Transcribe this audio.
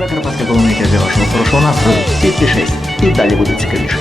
Закарпатська колоника для вашого хорошого настрою. Підпишись и далее буде цікавіше.